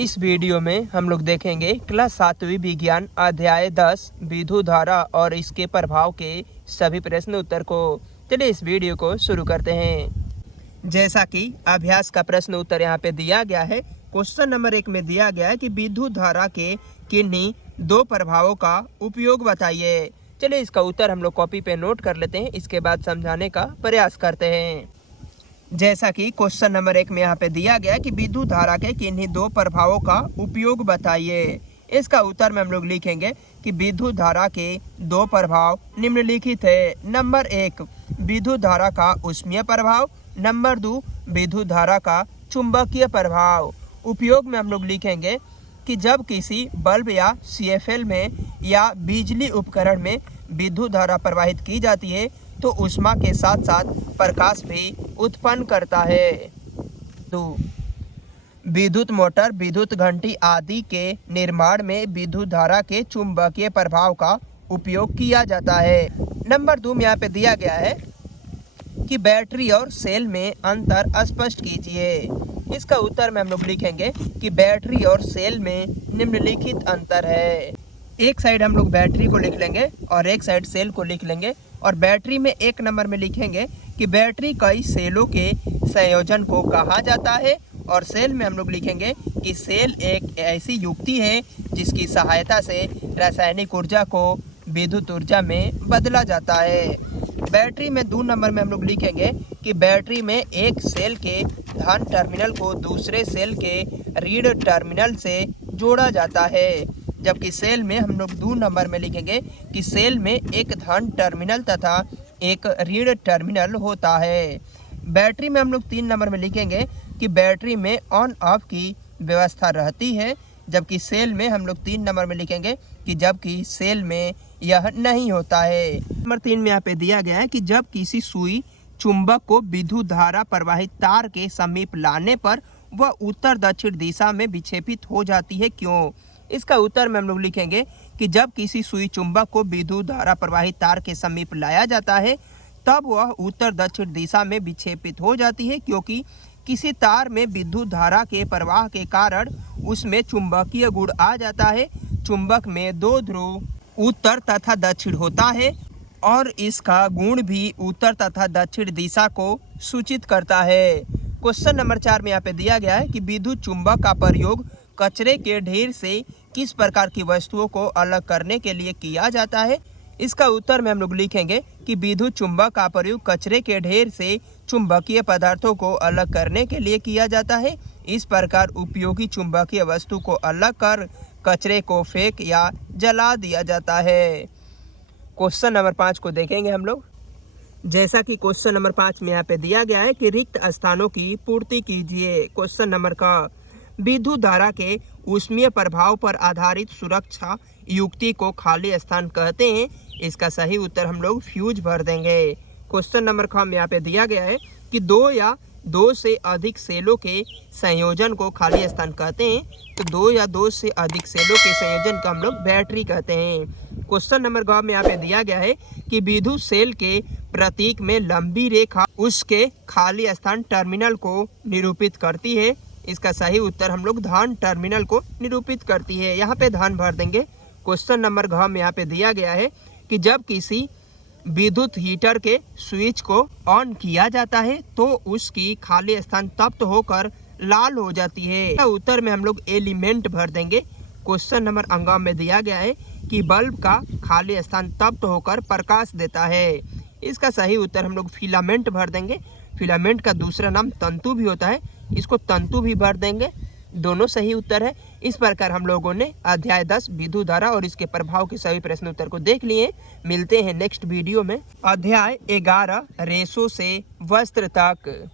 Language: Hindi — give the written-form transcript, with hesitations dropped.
इस वीडियो में हम लोग देखेंगे क्लास 7वीं विज्ञान अध्याय 10 विद्युत धारा और इसके प्रभाव के सभी प्रश्न उत्तर को। चलिए इस वीडियो को शुरू करते हैं। जैसा कि अभ्यास का प्रश्न उत्तर यहाँ पे दिया गया है। क्वेश्चन नंबर 1 में दिया गया है कि विद्युत धारा के किन्हीं दो प्रभावों का उपयोग बताइए। चलिए इसका उत्तर हम लोग कॉपी पे नोट कर लेते हैं, इसके बाद समझाने का प्रयास करते हैं। जैसा कि क्वेश्चन नंबर 1 में यहाँ पे दिया गया कि विद्युत धारा के किन्हीं दो प्रभावों का उपयोग बताइए। इसका उत्तर में हम लोग लिखेंगे कि विद्युत धारा के दो प्रभाव निम्नलिखित है। नंबर 1 विद्युत धारा का ऊष्मीय प्रभाव, नंबर 2 विद्युत धारा का चुंबकीय प्रभाव। उपयोग में हम लोग लिखेंगे कि जब किसी बल्ब या CFL में या बिजली उपकरण में विद्युत धारा प्रवाहित की जाती है तो ऊष्मा के साथ साथ प्रकाश भी उत्पन्न करता है। 2 विद्युत मोटर, विद्युत घंटी आदि के निर्माण में विद्युत धारा के चुंबकीय प्रभाव का उपयोग किया जाता है। नंबर 2 में यहाँ पे दिया गया है कि बैटरी और सेल में अंतर स्पष्ट कीजिए। इसका उत्तर में हम लोग लिखेंगे कि बैटरी और सेल में निम्नलिखित अंतर है। एक साइड हम लोग बैटरी को लिख लेंगे और एक साइड सेल को लिख लेंगे। और बैटरी में 1 नंबर में लिखेंगे कि बैटरी कई सेलों के संयोजन को कहा जाता है। और सेल में हम लोग लिखेंगे कि सेल एक ऐसी युक्ति है जिसकी सहायता से रासायनिक ऊर्जा को विद्युत ऊर्जा में बदला जाता है। बैटरी में 2 नंबर में हम लोग लिखेंगे कि बैटरी में एक सेल के धन टर्मिनल को दूसरे सेल के ऋण टर्मिनल से जोड़ा जाता है। जबकि सेल में हम लोग 2 नंबर में लिखेंगे कि सेल में एक धन टर्मिनल तथा एक ऋण टर्मिनल होता है। बैटरी में हम लोग 3 नंबर में लिखेंगे कि बैटरी में ऑन ऑफ की व्यवस्था रहती है। जबकि सेल में हम लोग 3 नंबर में लिखेंगे कि जबकि सेल में यह नहीं होता है। नंबर 3 में यहाँ पे दिया गया है कि जब किसी सुई चुंबक को विद्युत धारा प्रवाहित तार के समीप लाने पर वह उत्तर दक्षिण दिशा में विक्षेपित हो जाती है, क्यों? इसका उत्तर में हम लोग लिखेंगे कि जब किसी सुई चुंबक को विद्युत धारा प्रवाहित तार के समीप लाया जाता है तब वह उत्तर दक्षिण दिशा में विक्षेपित हो जाती है, क्योंकि किसी तार में विद्युत धारा के प्रवाह के कारण उसमें चुंबकीय गुण आ जाता है। चुंबक में 2 ध्रुव उत्तर तथा दक्षिण होता है और इसका गुण भी उत्तर तथा दक्षिण दिशा को सूचित करता है। क्वेश्चन नंबर 4 में यहाँ पे दिया गया है कि विद्युत चुंबक का प्रयोग कचरे के ढेर से किस प्रकार की वस्तुओं को अलग करने के लिए किया जाता है। इसका उत्तर में हम लोग लिखेंगे कि विद्युत चुंबक का प्रयोग कचरे के ढेर से चुंबकीय पदार्थों को अलग करने के लिए किया जाता है। इस प्रकार उपयोगी चुंबकीय वस्तु को अलग कर कचरे को फेंक या जला दिया जाता है। क्वेश्चन नंबर 5 को देखेंगे हम लोग। जैसा कि क्वेश्चन नंबर 5 में यहाँ पे दिया गया है कि रिक्त स्थानों की पूर्ति कीजिए। क्वेश्चन नंबर का विद्युत धारा के ऊष्मीय प्रभाव पर आधारित सुरक्षा युक्ति को खाली स्थान कहते हैं। इसका सही उत्तर हम लोग फ्यूज भर देंगे। क्वेश्चन नंबर ख में यहाँ पे दिया गया है कि 2 या 2 से अधिक सेलों के संयोजन को खाली स्थान कहते हैं। तो 2 या 2 से अधिक सेलों के संयोजन को हम लोग बैटरी कहते हैं। क्वेश्चन नंबर ग में यहाँ पे दिया गया है कि विद्युत सेल के प्रतीक में लंबी रेखा उसके खाली स्थान टर्मिनल को निरूपित करती है। इसका सही उत्तर हम लोग धन टर्मिनल को निरूपित करती है। यहाँ पे धन भर देंगे। क्वेश्चन नंबर घ में यहाँ पे दिया गया है कि जब किसी विद्युत हीटर के स्विच को ऑन किया जाता है तो उसकी खाली स्थान तप्त होकर लाल हो जाती है। उत्तर में हम लोग एलिमेंट भर देंगे। क्वेश्चन नंबर अंग में दिया गया है कि बल्ब का खाली स्थान तप्त होकर प्रकाश देता है। इसका सही उत्तर हम लोग फिलामेंट भर देंगे। फिलामेंट का दूसरा नाम तंतु भी होता है, इसको तंतु भी भर देंगे। दोनों सही उत्तर है। इस प्रकार हम लोगों ने अध्याय 10 विद्युत धारा और इसके प्रभाव के सभी प्रश्न उत्तर को देख लिए। मिलते हैं नेक्स्ट वीडियो में अध्याय 11 रेशों से वस्त्र तक।